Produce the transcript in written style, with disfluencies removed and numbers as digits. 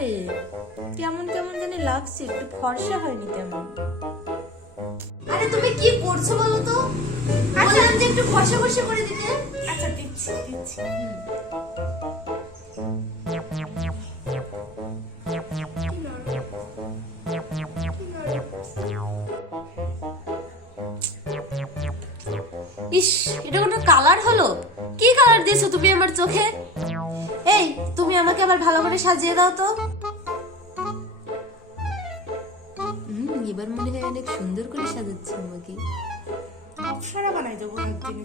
রে, কেমন কেমন জানি লাগছে, একটু ফর্সা হয়নি তেমন। আরে তুমি কি করছো বলো তো? বললাম যে একটু ফর্সা ফর্সা করে দিতে। আচ্ছা দিচ্ছি দিচ্ছি। ইস, এটা কোনো কালার হলো? কি কালার দিয়েছো তুমি আমার চোখে? এই, তুমি আমাকে আবার ভালো করে সাজিয়ে দাও তো। এবার মনে হয় অনেক সুন্দর করে সাজাচ্ছে আমাকে। অপসরা বানাই দেবো একদিন।